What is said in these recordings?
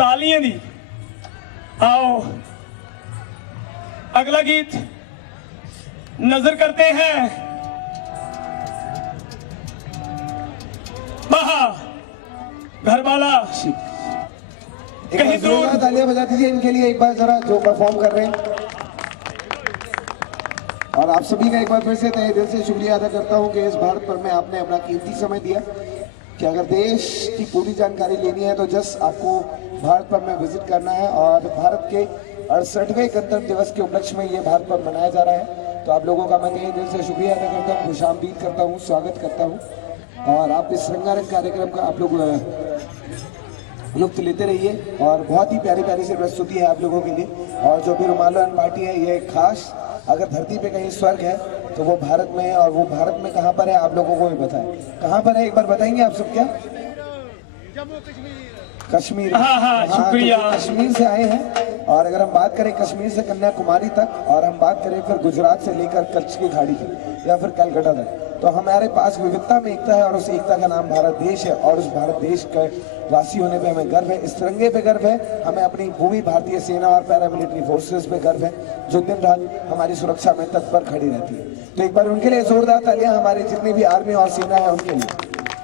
तालियां दी। आओ अगला गीत नजर करते हैं। महा घरवाला कहीं दूर। तालियां बजा दीजिए इनके लिए एक बार जरा, जो परफॉर्म कर रहे हैं। और आप सभी का एक बार फिर से तहे दिल से शुक्रिया अदा करता हूं कि इस भारत पर में आपने अपना कीमती समय दिया। कि अगर देश की पूरी जानकारी लेनी है तो जस्ट आपको भारत पर में विजिट करना है। और भारत के 68वें गणतंत्र दिवस के उपलक्ष्य में ये भारत पर्व मनाया जा रहा है। तो आप लोगों का मैं तहे दिल से शुक्रिया अदा करता हूँ, खुशामदीद करता हूँ, स्वागत करता हूँ। और आप इस रंगारंग कार्यक्रम का आप लोग लुत्फ लेते रहिए। और बहुत ही प्यारी प्यारी सी प्रस्तुति है आप लोगों के लिए। और जो भी रुमालन पार्टी है, ये खास अगर धरती पे कहीं स्वर्ग है तो वो भारत में है। और वो भारत में कहाँ पर है आप लोगों को भी बताएं, कहाँ पर है एक बार बताएंगे आप सब? क्या कश्मीर? हाँ, शुक्रिया। तो कश्मीर से आए हैं। और अगर हम बात करें कश्मीर से कन्याकुमारी तक, और हम बात करें फिर गुजरात से लेकर कच्छ की खाड़ी तक या फिर कलकत्ता तक, तो हमारे पास विविधता में एकता है। और उस एकता का नाम भारत देश है। और उस भारत देश के वासी होने पे हमें गर्व है, इस तिरंगे पे गर्व है, हमें अपनी भूमि भारतीय सेना और पैरामिलिट्री फोर्सेस पे गर्व है, जो दिन रात हमारी सुरक्षा में तत्पर खड़ी रहती है। तो एक बार उनके लिए जोरदार तालियां, हमारी जितनी भी आर्मी और सेना है उनके लिए,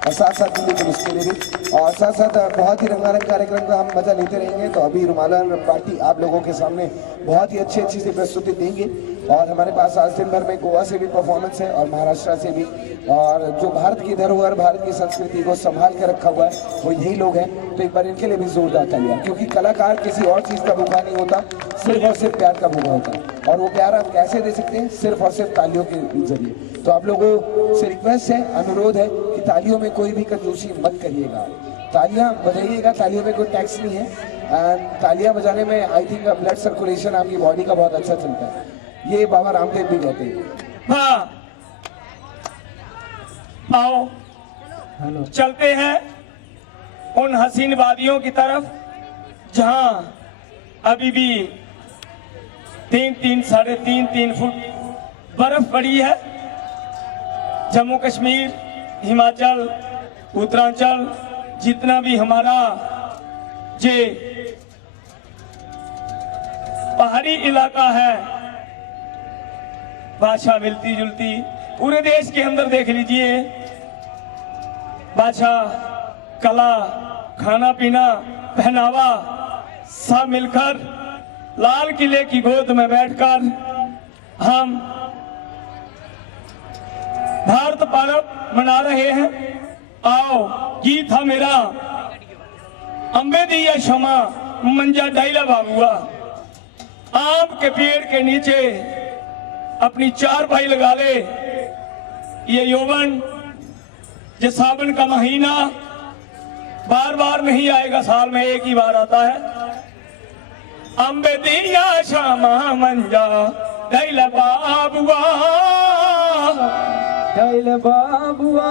और साथ साथ दिल्ली पुलिस के लिए भी। और साथ साथ बहुत ही रंगारंग कार्यक्रम का हम मजा लेते रहेंगे। तो अभी रुमालन पार्टी आप लोगों के सामने बहुत ही अच्छी सी प्रस्तुति देंगे। और हमारे पास आज दिन भर में गोवा से भी परफॉर्मेंस है और महाराष्ट्र से भी। और जो भारत की धरोहर, भारत की संस्कृति को संभाल के रखा हुआ है वो यही लोग हैं। तो एक बार इनके लिए भी जोरदार तालियां, क्योंकि कलाकार किसी और चीज़ का भूखा नहीं होता, सिर्फ और सिर्फ प्यार का भूखा होता है। और वो प्यार हम कैसे दे सकते हैं? सिर्फ और सिर्फ तालियों के जरिए। तो आप लोगों से रिक्वेस्ट है, अनुरोध है कि तालियों में कोई भी कंजूसी मत करिएगा। तालियां बजाइएगा, तालियों में कोई टैक्स नहीं है। एंड तालियां बजाने में आई थिंक ब्लड सर्कुलेशन आपकी बॉडी का बहुत अच्छा चलता है, ये बाबा रामदेव भी कहते हैं। हाँ, आओ हेलो, चलते हैं उन हसीन वादियों की तरफ जहां अभी भी 3-3, 3.5 फुट बर्फ पड़ी है। जम्मू कश्मीर, हिमाचल, उत्तरांचल, जितना भी हमारा ये पहाड़ी इलाका है, भाषा मिलती जुलती पूरे देश के अंदर देख लीजिए। भाषा, कला, खाना पीना, पहनावा सब मिलकर लाल किले की गोद में बैठकर हम भारत पर्व मना रहे हैं। आओ गीत है मेरा, अंबे दिया क्षमा मंजा डाइला बाबुआ। आम के पेड़ के नीचे अपनी चारपाई लगा ले, ये यौवन, ये सावन का महीना बार बार नहीं आएगा, साल में एक ही बार आता है। अंबे दिया क्षमा मंजा डाइला बाबुआ, डाइला बाबुआ,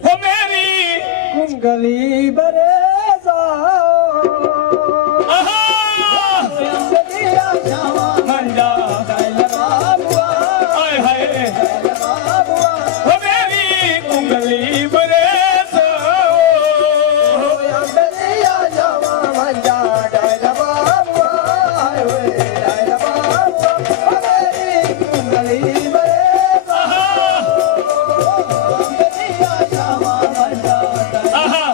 वो मेरी कुंगली बरेजा, मंजा डाइला बाबुआ, हाय हाय वो मेरी कुंगली बरेजा, डाइला बाबुआ, डाइला बाबुआ, मेरी कुंगली बरेजा, आहा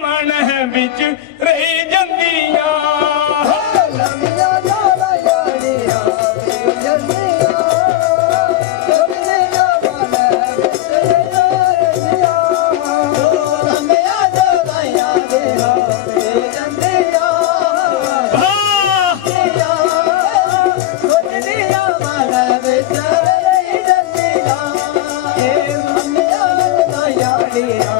ਮਨ ਵਿੱਚ ਰਹੀ ਜਾਂਦੀਆਂ ਲੰਮੀਆਂ ਜਾਣਾ ਯਾਰੀਆਂ ਪੀਰ ਜੰਦੀਆਂ ਦੁਨੀਆ ਵਾਲੇ ਵਿੱਚ ਯਾਰੀਆਂ ਲੰਮੀਆਂ ਜਾਣਾ ਯਾਰੀਆਂ ਪੀਰ ਜੰਦੀਆਂ ਦੁਨੀਆ ਵਾਲੇ ਵਿੱਚ ਰਹੀ ਜੰਦੀਆਂ ਇਹ ਲੰਮੀਆਂ ਜਾਣਾ ਯਾਰੀਆਂ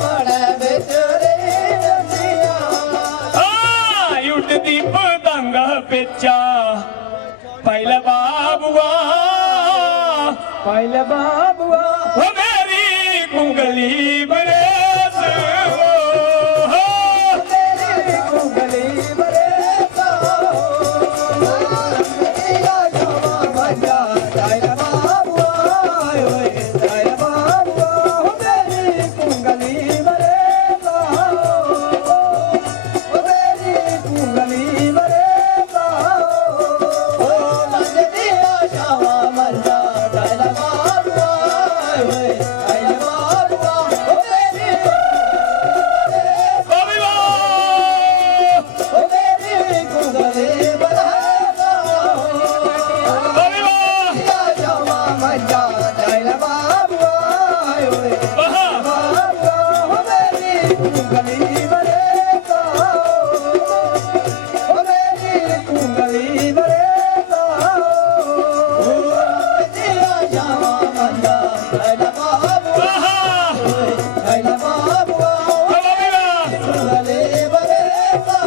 ਮਨ ਵਿੱਚ ਰਹੀ ਜਾਂਦੀਆਂ ਉੱਡਦੀ ਪਤੰਗ ਪਿੱਛਾ ਪਹਿਲਾ ਬਾਬੂਆ ਪਹਿਲੇ ਬਾਬੂਆ ਉਹ ਮੇਰੀ ਕੁੰਗਲੀ ਬਰੇਸ ਹੋ ਮੇਰੀ ਕੁੰਗਲੀ ਬਰੇਸਾ ਮੇਰਾ ਜਵਾ ਬੰਦਾ ਦਾਇਰਾ ਬਾਬੂਆ ਓਏ ਦਾਇਰਾ ਬਾਬੂਆ ਮੇਰੀ ਕੁੰਗਲੀ ਬਰੇਸਾ ਮੇਰੀ ਕੁੰਗਲੀ ਬਰੇਸਾ ਓ ਲੱਗਦੀ ਆ ਜਵਾ ਬੰਦਾ ਦਾਇਰਾ ਬਾਬੂਆ ਓਏ ਦਾਇਰਾ ਬਾਬੂਆ ਮੇਰੀ ਓ ਵਿਵਾ ਓ ਮੇਰੀ ਕੁੰਗਲੀ ਬਰੇਸਾ ਓ ਵਿਵਾ ਆ ਜਾਵਾ ਮੰਜਾ ਦਾਇਰਾ ਬਾਬੂਆ ਓਏ ਆਹਾ ਬਾਬੂਆ ਮੇਰੀ ਕੁੰਗਲੀ ਬਰੇਸਾ ਓ ਮੇਰੀ ਕੁੰਗਲੀ ਬਰੇਸਾ ਓ ਆ ਜਾਵਾ ਮੰਜਾ ਦਾਇਰਾ ਬਾਬੂਆ ਆਹਾ ਓਏ ਦਾਇਰਾ ਬਾਬੂਆ ਓ ਵਿਵਾ ਕੁੰਗਲੀ ਬਰੇਸਾ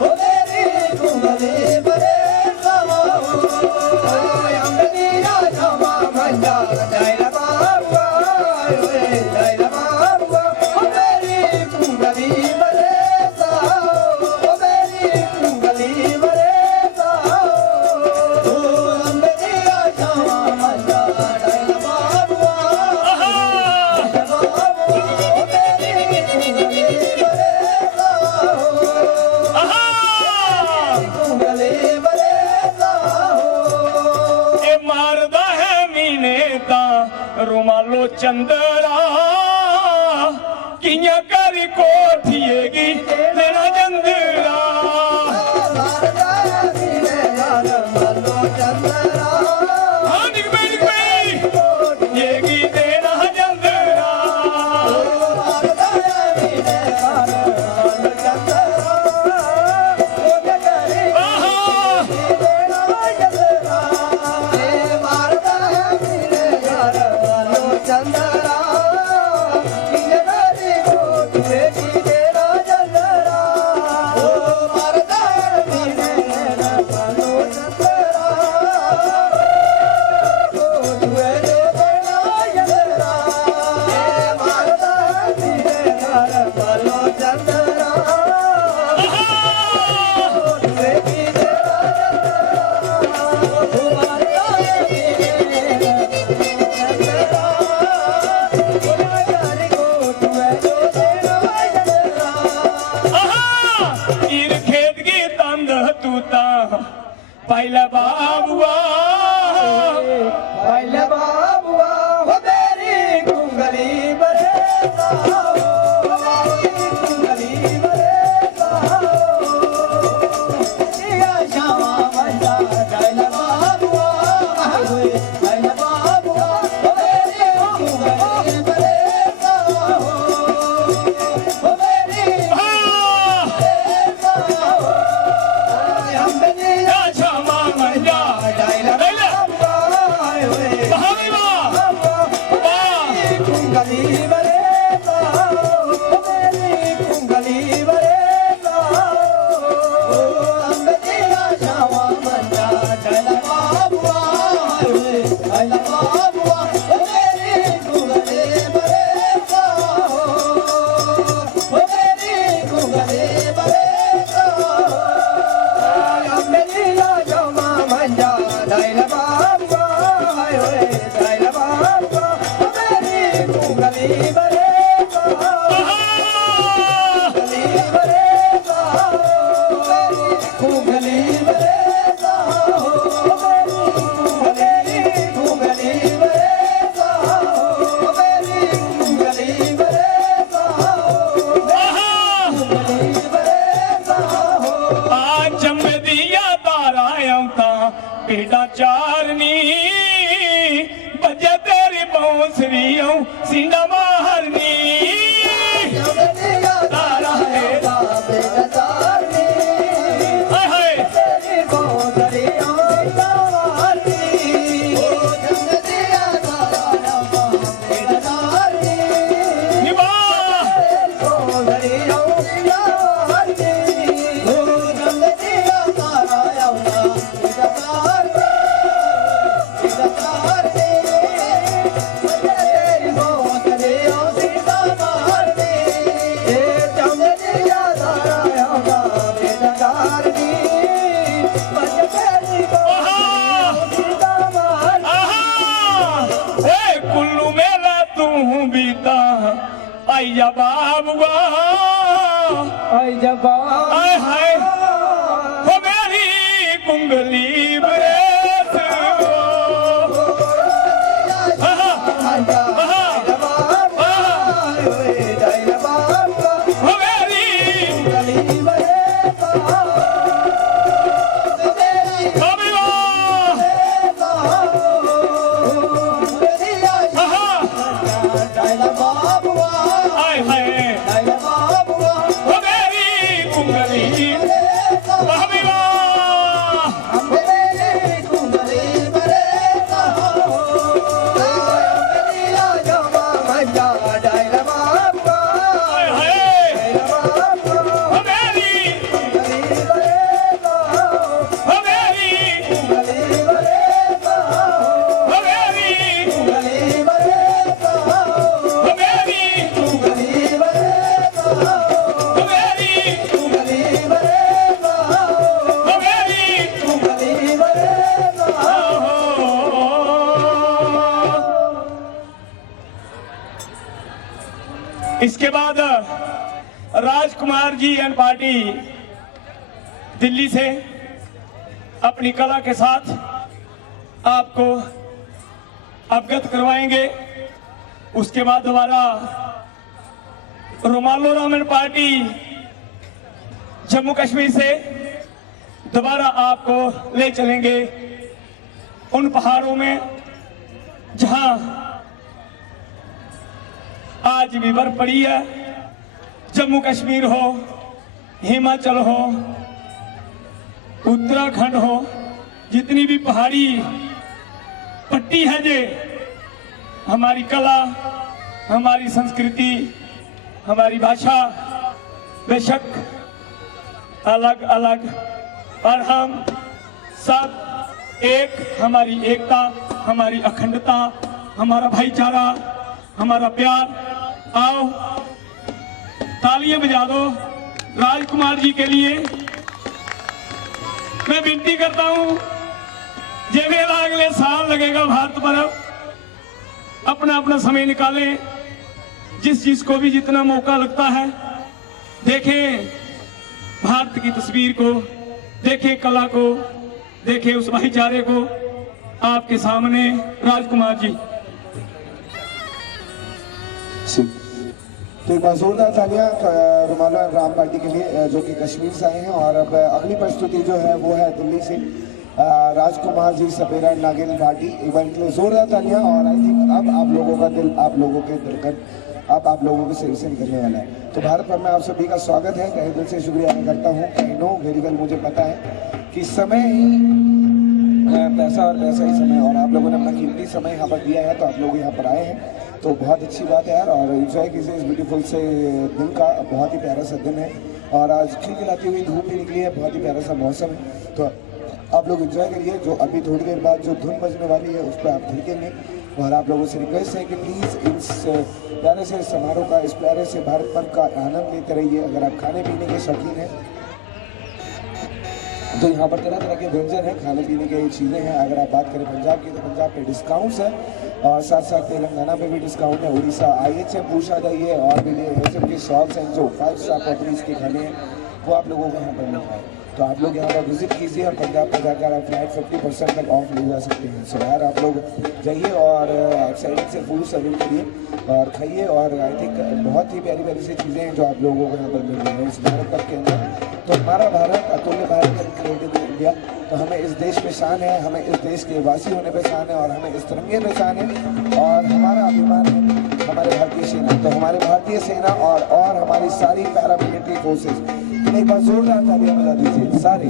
ਓ ਮੇਰੀ ਕੁੰਗਲੀ ਬਰੇਸਾ ਓਏ ਅੰਗਨੀ ਰਾਜਾ ਮੰਜਾ ਦਾਇਰਾ ਬਾਬੂਆ ਓਏ ਦਾਇਰਾ ਬਾਬੂਆ ਓ ਮੇਰੀ ਕੁੰਗਲੀ ਬਰੇਸਾ ਓ ਮੇਰੀ ਕੁੰਗਲੀ ਬਰੇਸਾ ਓ ਅੰਗਨੀ ਰਾਜਾ ਮੰਜਾ ਦਾਇਰਾ ਬਾਬੂਆ ਆਹਾ ਆਹਾ ਇਹ ਮਾਰਦਾ ਹੈ ਮੀਨੇ ਤਾਂ ਰੁਮਾਲੋ ਚੰਦਰਾ ਕਿਆਂ ਕਰ ਕੋਠੀਏਗੀ ਤੇਰਾ ਜੰਦਰਾ ਹਾਂ ਨਿਕ ਬਈ ਯੇਗੀ ਤੇਰਾ ਜੰਦਰਾ ਆਹਾ ਚੰਦਰਾ ਕਿਨੇ ਗਰੀ ਕੋਟ ਵੇਖੀ ਤੇਰਾ ਚੰਦਰਾ ਓ ਮਰਦਾ ਮੀਨੇ ਰਵਾਲੋ ਚੰਦਰਾ ਕੋਟ ਵੇਲੇ ਤੇਰਾ ਚੰਦਰਾ ਏ ਮਰਦਾ ਮੀਨੇ ਰਵਾਲੋ ਚੰਦਰਾ ਕੋਟ ਵੇਖੀ ਤੇਰਾ ਚੰਦਰਾ ਓ ਮਰਦਾ ਮੀਨੇ ਚੰਦਰਾ ਆਹਾ ਈਰ ਖੇਤ ਕੀ ਤੰਦ ਤੂੰ ਤਾਂ ਪਹਿਲਾ ਬਾਬੂਆ ਪਹਿਲੇ ਬਾਬੂਆ ਹੋ ਮੇਰੀ ਕੁੰਗਲੀ ਬਰੇਸਾ ਹੋ ਮੇਰੀ ਕੁੰਗਲੀ ਬਰੇਸਾ ਇਹ ਸ਼ਾਵਾ ਮੰਜਾ ਪਹਿਲੇ ਬਾਬੂਆ ਹੋਏ ਪਹਿਲੇ ਬਾਬੂਆ ਹੋ ਮੇਰੀ ਕੁੰਗਲੀ ਬਰੇਸਾ ਹੋ ਮੇਰੀ ਹਾਂ ਬਰੇਸਾ ਅੰਬਨੀ ਯਾ ਛਮਾ ਮੰਜਾ ਦਾਇਲਾ ਦਾਇਲਾ ਬਾਬੂਆ ਹੋਏ ਬਹਾਵੀ ਵਾ ਵਾਹ ਕੁੰਗਲੀ ਬਰੇਸਾ ਮੇਰੀ ਕੁੰਗਲੀ ਬਰੇਸਾ ਓ ਅੰਬਦੀਆ ਸ਼ਾਵਾ ਮੰਜਾ ਦਾਇਲਾ ਬਾਬੂਆ ਓਏ ਦਾਇਲਾ ਬਾਬੂਆ ਮੇਰੀ ਕੁੰਗਲੀ सीना मारनी जगदिया तारा है बाबे नदारनी हाय हाय तेरी गोदरियों नदारनी जगदिया तारा है बाबे नदारनी निभा गोदरियों नदारनी जगदिया तारा है बाबे नदारनी तेरी गोदरियों नदारनी जगदिया तारा है बाबे नदारनी कुल्लू मेला तू बीता आई जा बाबुआ आई जबा आय हाय हो मेरी कुंगली बरेस आहा आहा हो मेरी बाबुआ आहा आय हाय हो मेरी कुंगली बाबुआ आय हाय हो मेरी हो मेरी हो मेरी हो मेरी हो मेरी हो मेरी इसके बाद राजकुमार जी एंड पार्टी दिल्ली से अपनी कला के साथ आपको अवगत करवाएंगे। उसके बाद दोबारा रोमालो रामन पार्टी जम्मू कश्मीर से दोबारा आपको ले चलेंगे उन पहाड़ों में जहां आज भी बर्फ पड़ी है। जम्मू कश्मीर हो, हिमाचल हो, उत्तराखंड हो, जितनी भी पहाड़ी पट्टी है जे हमारी कला, हमारी संस्कृति, हमारी भाषा बेशक अलग अलग, और हम सब एक, हमारी एकता, हमारी अखंडता, हमारा भाईचारा, हमारा प्यार। आओ तालियां बजा दो राजकुमार जी के लिए। मैं विनती करता हूं, जे मेरा अगले साल लगेगा भारत पर्व, अपना अपना समय निकालें, जिस को भी जितना मौका लगता है देखें भारत की तस्वीर को, देखें कला को, देखें उस भाईचारे को। आपके सामने राजकुमार जी। तो एक बार जोरदार तालियां रुमाला राम पार्टी के लिए जो कि कश्मीर से आए हैं। और अब अगली प्रस्तुति जो है वो है दिल्ली से राजकुमार जी सपेरा नागिन पार्टी। एक बार इनके लिए जोरदार तालियां। और आई थिंक अब आप लोगों का दिल, आप लोगों के दिलकश अब आप लोगों के सही से निकलने वाला है। तो भारत भर में आप सभी का स्वागत है। तहे दिल से शुक्रिया अदा करता हूँ। आई नो वेरी वेल, मुझे पता है कि समय ही पैसा और ऐसा ही समय, और आप लोगों ने अपना कीमती समय यहाँ पर दिया है, तो आप लोग यहाँ पर आए हैं तो बहुत अच्छी बात है यार। और एंजॉय कीजिए इस ब्यूटीफुल से दिन का, बहुत ही प्यारा सा दिन है। और आज खिलखिलाती हुई धूप भी निकली है, बहुत ही प्यारा सा मौसम है। तो आप लोग एंजॉय करिए। जो अभी थोड़ी देर बाद जो धुन बजने वाली है उस पर आप थिरकेंगे। और आप लोगों से रिक्वेस्ट है कि प्लीज़ इस प्यारे से समारोह का, इस प्यारे से भारत पर्व का आनंद लेते रहिए। अगर आप खाने पीने के शौकीन हैं तो यहाँ पर तरह तरह के व्यंजन हैं, खाने पीने की चीज़ें हैं। अगर आप बात करें पंजाब की तो पंजाब पे डिस्काउंट्स है, और साथ साथ तेलंगाना पे भी डिस्काउंट है। उड़ीसा IHM पूछा जाइए, और भी HM के शॉप्स हैं जो 5 स्टार प्रॉपर्टीज़ के खाने हैं वो आप लोगों को यहाँ पर मिलता है। तो आप लोग यहाँ पर विजिट कीजिए, और पंजाब पर जाकर आप फ्लैट 50% तक ऑफ ले जा सकते हैं। सो यार आप लोग जाइए और एक्साइटेड से फूड सर्विंग करिए और खाइए। और आई थिंक बहुत ही प्यारी प्यारी सी चीज़ें हैं जो आप लोगों को यहाँ पर मिल रही हैं इस भारत पर्व के अंदर। तो हमारा भारत अतुल्य भारत, क्रिएटिव इंडिया, तो हमें इस देश पे शान है, हमें इस देश के वासी होने पे शान है, और हमें इस तिरंगे पे शान है, और हमारा अभिमान है तो हमारे भारतीय सेना और हमारी सारी पैरामिलिट्री फोर्सेस, एक बार जोरदार तालियां बजा दीजिए सारे।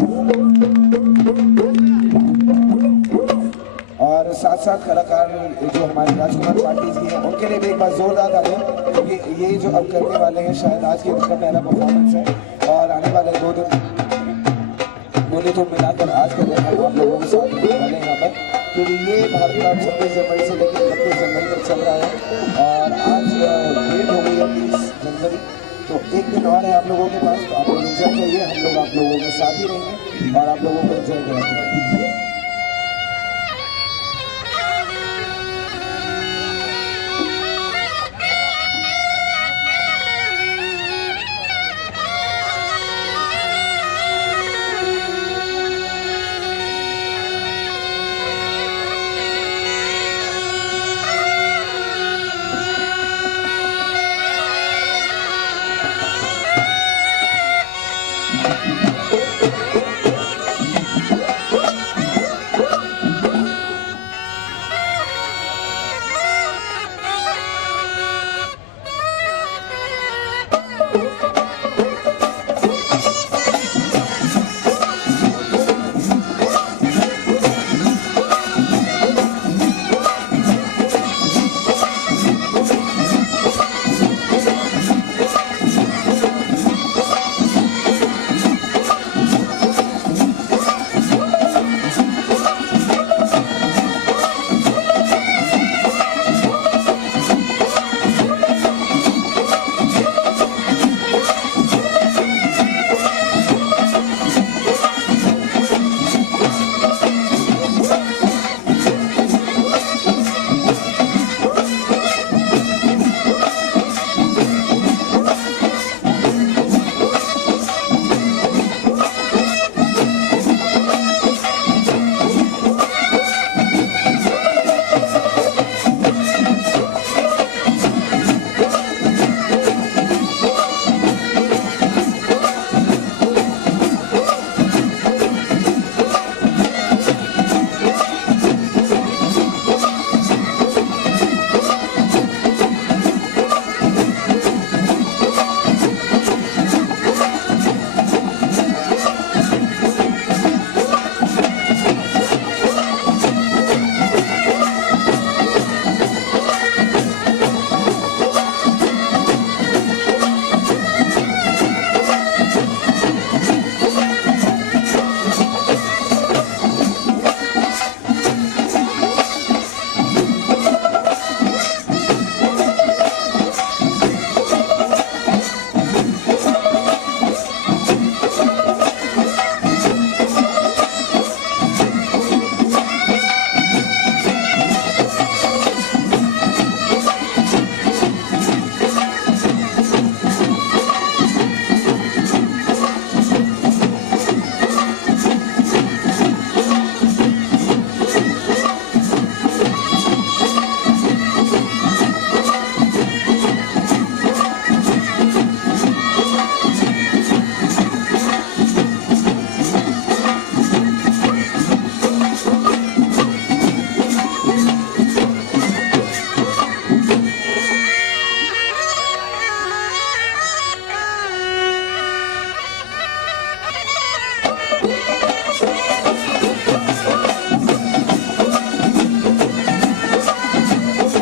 और साथ साथ कलाकार जो हमारे राजकुमार पाटिल जी हैं, उनके लिए भी एक बार जोरदार तालियां, क्योंकि ये जो अब करने वाले हैं शायद आज के उनका पहला परफॉर्मेंस है और आने वाले 2 दिन बोले तो मिलाकर आज के दिन हम आप लोगों के साथ होने वाले हैं यहाँ पर, क्योंकि ये भारत का 26 जनवरी से लेकर 31 जनवरी तक चल रहा है और आज डेट हो गई है 30 जनवरी, तो एक दिन और है आप लोगों के पास, तो आप लोग एंजॉय करिए, हम लोग आप लोगों के साथ ही रहेंगे और आप लोगों को एंजॉय कराएंगे।